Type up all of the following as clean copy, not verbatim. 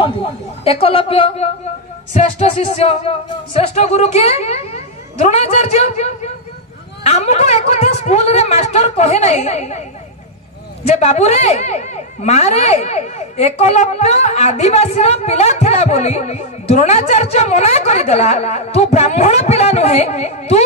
एकलव्य श्रेष्ठ शिष्य श्रेष्ठ गुरु किए द्रोणाचार्य आमको एक स्कूल रे मास्टर कहे नहीं जे बाबू रे मारे एकलव्य आदिवासी पिला थिला बोली द्रोणाचार्य मना करदेला तू ब्राह्मण पिला नुहे तू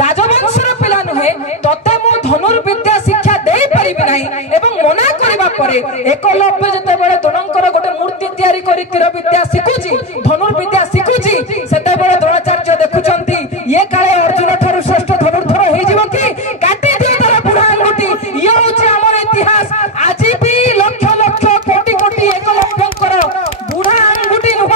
राजवंशर पिला नुहे तते मु धनुर्विद्या शिक्षा देई परिबि नाही एवं मना करबा परे एकलव्य जते बेले द्रोणंकर गोटे मूर्ति तयारी करी तीर विद्या शिखुची धनुर्विद्या शिखुची सेते बेले द्रोणाचार्य देखुचंती ये काले अर्जुन ठारू श्रेष्ठ धनुर्धर हेई जिवो कि काटी दियो तार बुढ़ा अंगुठी ये होची हमर इतिहास आज भी लक्ष लक्ष कोटि कोटि एकलव्यंकर बुढ़ा अंगुठी नुह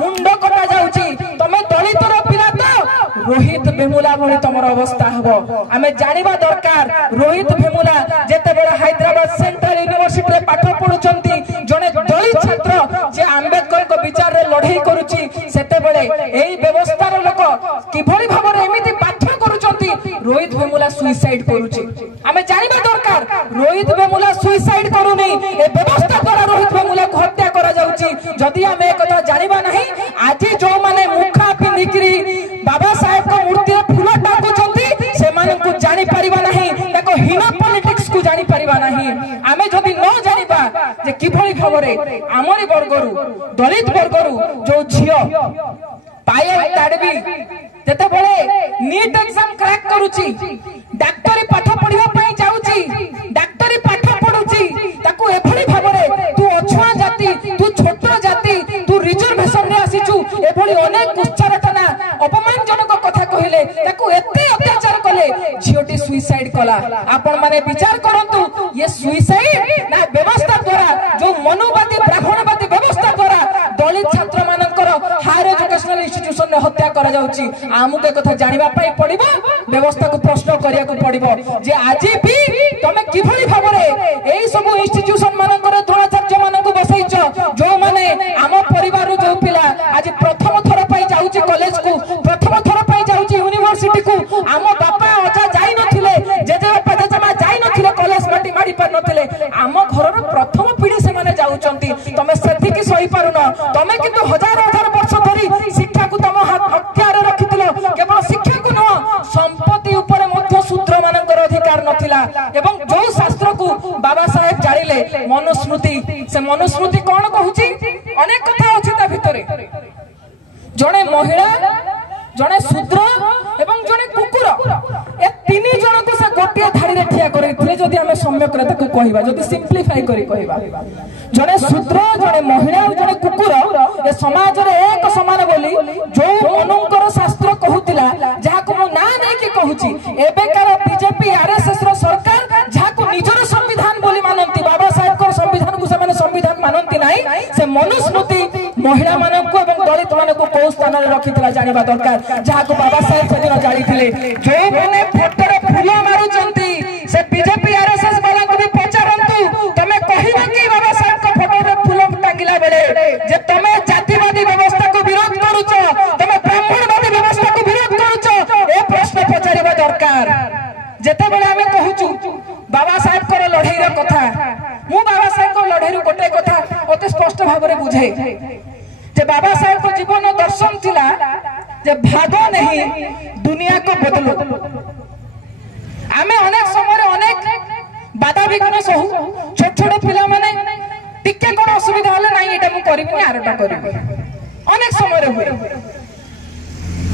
मुंड कटा जाउची तमे दलितर पिला तो रोहित भेमुला भली तमर अवस्था हबो आमे जानिबा दरकार रोहित भेमुला जेते बेले हैदराबाद सेंट्रल यूनिवर्सिटी रे पाठ पढुचंती जने दलित छात्र जे अंबेडकर को विचार रे लढाई करूची सेते बेले एई व्यवस्था रो लोक किभली भाबरे एमिति पाठ करूचंती रोहित भेमुला सुसाइड करूची आमे जानिबा दरकार रोहित भेमुला सुसाइड करूनी ए व्यवस्था द्वारा रोहित भेमुला को हत्या करा जाउची जदी आमे ए कथा जानिबा नाही आज जो माने मुखा पिंदिकरी बाबा साहेब को मूर्ति रे फूल टाकुचंती से माने को जानि परिबा नाही ताको हिना पॉलिटिक्स को जानि परिबा नाही आमे जदी न जानिबा जे किभली भाबरे आमरी वर्गरु दलित वर्गरु जो झियो पायल ताडबी तेते बेले नीट एग्जाम क्रैक करूची डॉक्टरी पाठ पढिबा पई जाउची डॉक्टरी पाठ पढुची ताको एभली भाबरे तू अछुआ जाति तू छोट जाति तू रिजर्वेशन रे आसीचू एभली अनेक उच्चारटना अपमानजनक कथा कहिले ताको एते अत्याचार कले झियोटी सुसाइड कला आपण माने विचार करंतु ये सुसाइड ना व्यवस्था द्वारा जो मनोवादी ब्राह्मणवादी व्यवस्था द्वारा दलित छात्र मानकर हायर एजुकेशनल इंस्टीट्यूशन ने हत्या करा जाउची आमुके ए कथा जानिबा पई पड़िबो व्यवस्था को प्रश्न करिया को पड़िबो जे आज भी तमे किभली भाबरे एई सब इंस्टीट्यूशन मानकर द्रोणाचार्य मानकु बसैछ जो माने आम परिवार जो पिला आज प्रथम थर पई जाउची कॉलेज को प्रथम थर पई जाउची यूनिवर्सिटी को आम बापा अजा जाई नथिले जेजे बापा जेजमा जाई नथिले कॉलेज माटी माडी पर नथिले आम घरर प्रथम पीढ़ी से माने जाउचंती तमे सेठी की सही पारुनो तमे किंतु हजार हजार वर्ष धरी शिक्षा को तम हत्या रे रखितिलो केवल शिक्षा को न संपत्ति ऊपर मध्य शूद्र मानकर अधिकार नथिला एवं जो शास्त्र को बाबा साहेब जानिले मनुस्मृति से मनुस्मृति कोन कहूची अनेक कथा अछि ता भितरे जणे महिला जणे शूद्र एवं जणे कुकुर ए तीन जन को से गोटिए धाड़ी रे ठिया करैथिले जदी हमें सम्यक रे ताको कहिबा जदी सिंपलीफाई करी कहिबा जणे शूद्र जणे महिला और जणे कुकुर ए समाज रे एक समान बोली जो मनंकर शास्त्र कहूतिला जहा को ना नै के कहूची एबेकार बीजेपी आरएसएस रो सरकार जहा को निजर संविधान बोली मानंती बाबा साहेब को संविधान को से माने संविधान मानंती नाही से मनुस्मृति महिला मानन को एवं दलित मानन को को स्थान रे रखितला जानिबा दरकार जहा को बाबा साहेब सेदिन जानिथिले जो माने फोटो रे फूल मारुचंती से बीजेपी आरएसएस वाला को भी पचारंतु तमे कहिबा कि बाबा साहेब को फोटो रे फूल टांगिला बेले जे तमे जातिवादी व्यवस्था को विरोध करूछ तमे ब्राह्मणवादी व्यवस्था को विरोध करूछ ए प्रश्न पचारिबा दरकार जेते बेले हमें कहूछु बाबा साहेब को लड़ाई रे कथा मु बाबा साहेब को लड़ाई रे गोटे कथा अति स्पष्ट भाबरे बुझे जे बाबा साहेब को जीवन दर्शन थिला जे भागो नहीं दुनिया को बदलो आमे अनेक समय अनेक बाधा विघ्न सहु छोट छोट पिला माने टिके कोन असुविधा हले नाही एटा मु करिबिनी आरटा करिबि अनेक समय रे होय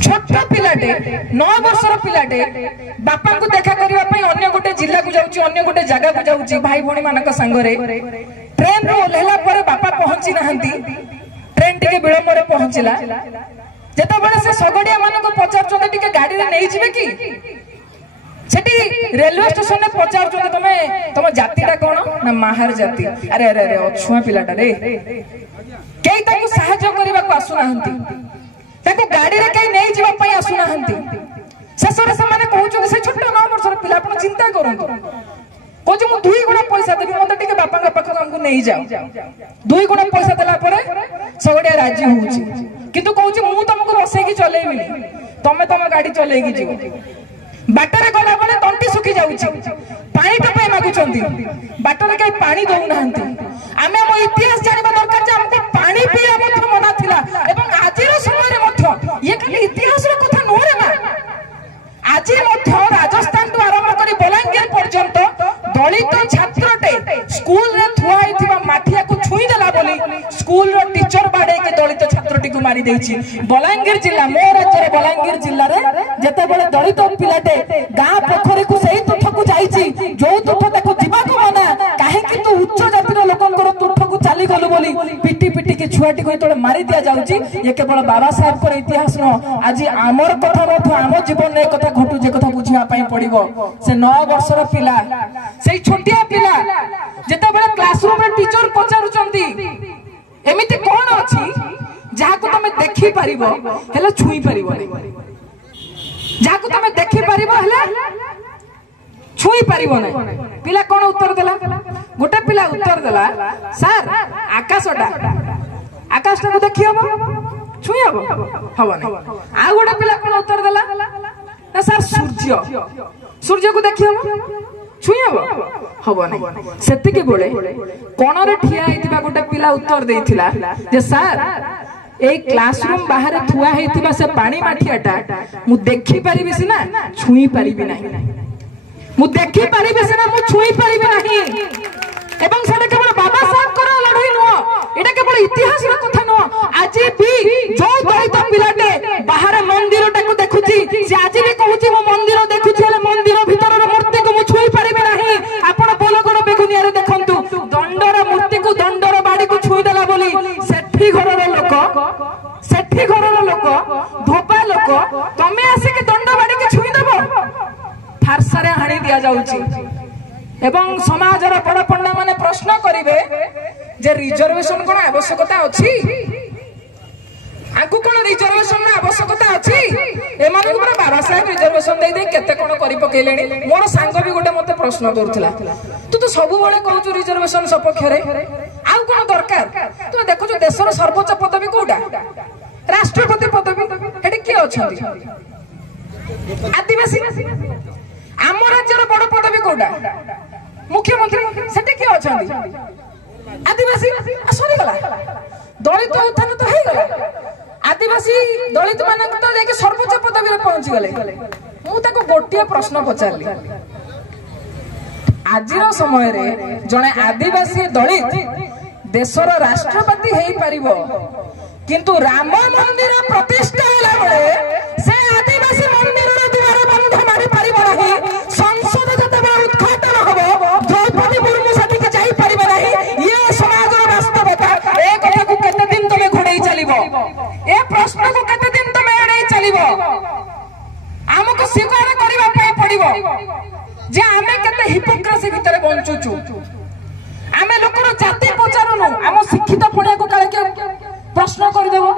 छोट पिलाटे 9 वर्षर पिलाटे बापा को देखा करबा पई अन्य गोटे जिल्ला को जाउची अन्य गोटे जगह को जाउची भाई भणी मानक संगरे ट्रेन रो लेला पर बापा पहुंची नहंती ट्रेन टिके विलंब रे पहुंचिला जेता बेले से सगडिया मानको पचार टिके गाड़ी रे नै जिवे कि सेठी रेलवे स्टेशन ने पचार तमे तम जातिटा कोन ना माहर जाति अरे अरे अरे अछुआ पिलाटा रे केई ताको सहायता करबा को आसु नहंती ताको गाड़ी रे केई नै जिवा पई आसु नहंती शेषरे से माने कहउछ से छोट 9 वर्षर पिला आपण चिंता करंतु कोज मु 2 गुणा पैसा देबी मते टिके बापा का पाख हमको नै जाओ 2 गुणा पैसा देला परे सगडिया राजी होउची किंतु कहउछ मु तुमको बसै की चलेइबिनी तमे तम गाड़ी चलेगी जीव बाटरे गला बेले तंटी सुखी जाउची पानी टपे मागुचंती बाटरे कई पानी दउ नहंती आमे हम इतिहास जानिबा दरकार जे हमको पानी स्कूल रो टीचर बाड़े के दलित छात्रटी को मारी देछि। बलांगीर जिला मो राज्य बलांगीर जिल्ला रे जेते बेले दलित पिलाटे गाँ पोखरी को सही तुठ को जाईछि जो तुठ ताको जीवा को मना काहे कि तू उच्च जातिर लोकंकर तुठ को चाली गलु बोली पिटी पिटी के छुआटी को तोड़े मारी दिया जाउछि। ये केवल बाबा साहेब को इतिहास न आज आमर कथा मत आम जीवन में कथा घटू जे कथा बुझिया पई पड़िबो। से 9 वर्षर पिला से छोटिया पिला जेते बेले क्लासरूम रे टीचर पचारुचंती एमिति कोन अछि जहा को तमे देखि परिबो हेले छुई परिबो नै, जहा को तमे देखि परिबो हेले छुई परिबो नै। पिला कोन उत्तर देला? गोटे पिला उत्तर देला सर आकाशटा आकाशटा को देखि हबो छुई हबो हबो नै। आ गोटे पिला कोन उत्तर देला ना सर सूर्य सूर्य को देखि हबो छुई हबो हबो नै। सेति के बोले कोन रे ठिया आइतिबा गोटे पिला उत्तर देइथिला जे सर ए क्लासरूम बाहर थुआ हेतिबा से पानी माठियाटा मु देखि परिबि सिना छुई परिबि नाही, मु देखि परिबि सिना मु छुई परिबि नाही। एवं सेटा केवल बाबा साहब कर लड़ाई नुह, एटा केवल इतिहास रो कथा नुह। आज भी जो दलित पिलाटे बाहर मंदिर टाको देखुची से आज भी कहूची मु मंदिर देखुची हेले मंदिर भीतर रो मूर्ति को मु छुई परिबि नाही। आपण बोलगड़ बेगुनिया रे देखंतु दंडर मूर्ति को दंडर बाड़ी को छुई देला बोली सेठी घर रो लोक सेठी घर रो लोक धोपा लोक तमे आसे के दंड बाड़ी के छुई देबो फारसा रे हाणी दिया जाउची। एवं समाजर बड़ पंडा माने प्रश्न करिवे जे रिजर्वेशन कोन आवश्यकता अछि, आकु कोन रिजर्वेशन ना आवश्यकता अछि। ए माने ऊपर बाबा साहेब रिजर्वेशन दे दे केते कोन करि पकेलेनी। मोर सांग भी गोटे मते प्रश्न करथला तू तो सब बळे कहू रिजर्वेशन सपक्ष रे आउ कोन दरकार। तू देखु जो देशर सर्वोच्च पदवी कोडा राष्ट्रपति पदवी हेडी के अछंती आदिवासी। आम राज्यर बड़ पदवी कोडा मुख्यमंत्री सेटे के अछंती आदिवासी। सरी गला दलित उत्थान तो हे गला आदिवासी दलित मानक तो जाके सर्वोच्च पदवी रे पहुंची गले। मु ताको गोटिए प्रश्न पचारली आजिर समय रे जने आदिवासी दलित देशर राष्ट्रपति हेई परिबो किंतु राम मंदिर प्रतिष्ठा होला बेले से आदिवासी मंदिर रे दुआर बंध मारी परिबो नाही। संसद जते बड़ उद्घाटन हबो द्रौपदी मुर्मू सती के जाई परिबो नाही। ये समाज रो वास्तवता ए कथा को केते दिन तमे घोड़ेई चलिबो, ए प्रश्न को केते दिन तमे एड़ेई चलिबो। हमको स्वीकार करबा पई पड़िबो जे आमे केते हिपोक्रेसी भितरे बंचुचु। आमे लोकर जाति पचारुनु हम शिक्षित पढ़िया को काले के प्रश्न कर देबो।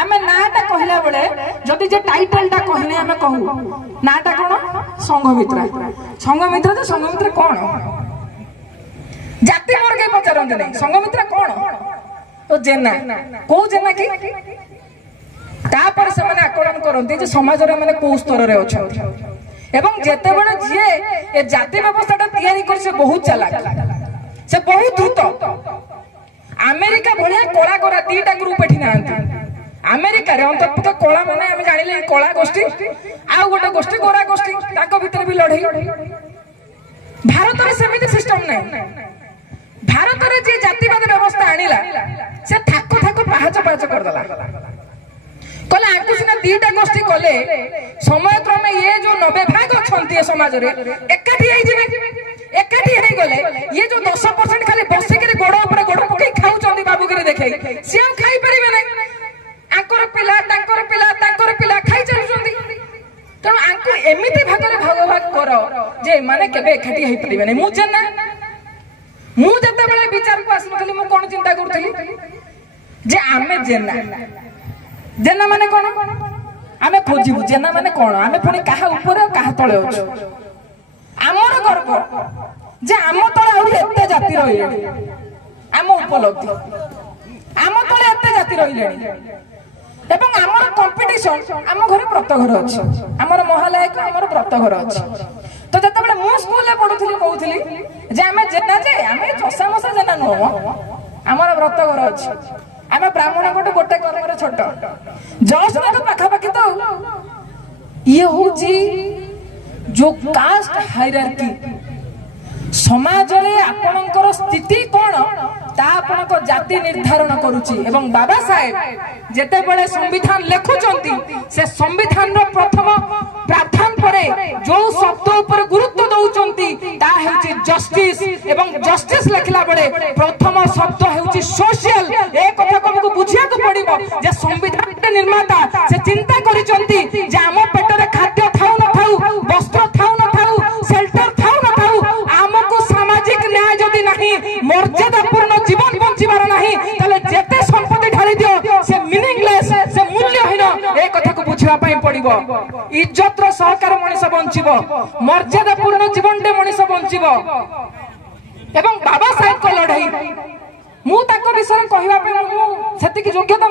आमे नाटा कहला बेले जदि जे टाइटलटा कहने आमे कहू नाटा कोन संघमित्रा। संघमित्रा तो संघमित्रा कोन जाति मोर के पचारंते नै। संघमित्रा कोन तो जेना को जेना की तापर से माने आकलन करंती जे समाज रे माने को स्तर रे अछंती। एवं जेते बेले जे ए जाति व्यवस्थाटा तयारी कर से बहुत चालाक से बहुत द्रुत। अमेरिका भलिया कला करा दीटा ग्रुप एठी नांती। अमेरिका रे अंतर्गत कला माने हम जानिले कला गोष्ठी आ गोटे गोष्ठी गोरा गोष्ठी ताको भीतर भी लढई। भारत रे सेमिति सिस्टम नै। भारत रे जे जातिवाद व्यवस्था आनिला से थाको थाको पहाच पहाच कर दला कला आकु सिना दीटा गोष्ठी कले समय क्रमे ये जो 90 भाग अछंती समाज रे एकाठी हेई जिवे एकाठी हेई गले ये जो 10% खाली बसे के गोड़ ऊपर गोड़ पकई खाउ चंदी बाबू के देखै से हम खाई परिबे नै। आंकर पिला तांकर पिला खाई चलु चंदी त आंकु एमिति भागरे भाग भाग करो जे माने केबे एकाठी हेई परिबे नै। मु जेना मु जते बेले विचार को आसनथली मु कोन चिंता करथली जे आमे जेना जेना माने कोन आमे खोजिबु जेना माने कोन आमे पुनी काहा ऊपर काहा तळे अछु। आमर गर्व जे आम तळे आउरी एते जाति रहिलेनी आम उपलब्धि आम तळे एते जाति रहिलेनी एवं आमर कंपटीशन आम घरे व्रत घर अछि आमर महालयक आमर व्रत घर अछि। तो जते बेले मु स्कूल ले पढुथली कहउथली जे आमे जेना जे आमे चोसा मसा जेना नो आमर व्रत घर अछि। आमे ब्राह्मण गोटे गोटे कर्मरे छोट जस्ट ना पाखा पाखी तो ये होची जो कास्ट हायरार्की समाज रे आपनकर स्थिति कोन ता आपनको जाति निर्धारण करुची। एवं बाबा साहेब जेते बड़े संविधान लेखुचंती से संविधान रो प्रथम प्रावधान परे जो शब्द ऊपर गुरुत्व दउचंती ता हेउची जस्टिस। एवं जस्टिस लेखला बड़े प्रथम शब्द हेउची सोशल। ए कथा को हमको बुझिया को पड़िबो जे संविधान के निर्माता से चिंता करिचंती जे हम पेटरे खाद्य थाउ न थाउ, वस्त्र थाउ न थाउ, शेल्टर थाउ न थाउ, हमको सामाजिक न्याय जदि नहीं, मर्यादापूर्ण जीवन बंचिबार नहीं, तले जेते संपत्ति ढाली दियो से मीनिंगलेस, से मूल्यहीन। ए कथा को बुझिबा पई पड़िबो। इज्जत रो सहकार मनुष्य बंचिबो, मर्यादापूर्ण जीवन दे मनुष्य बंचिबो। एवं बाबा साहेब को लड़ाई मु ताको विषय कहबा पे मु सेति की योग्यता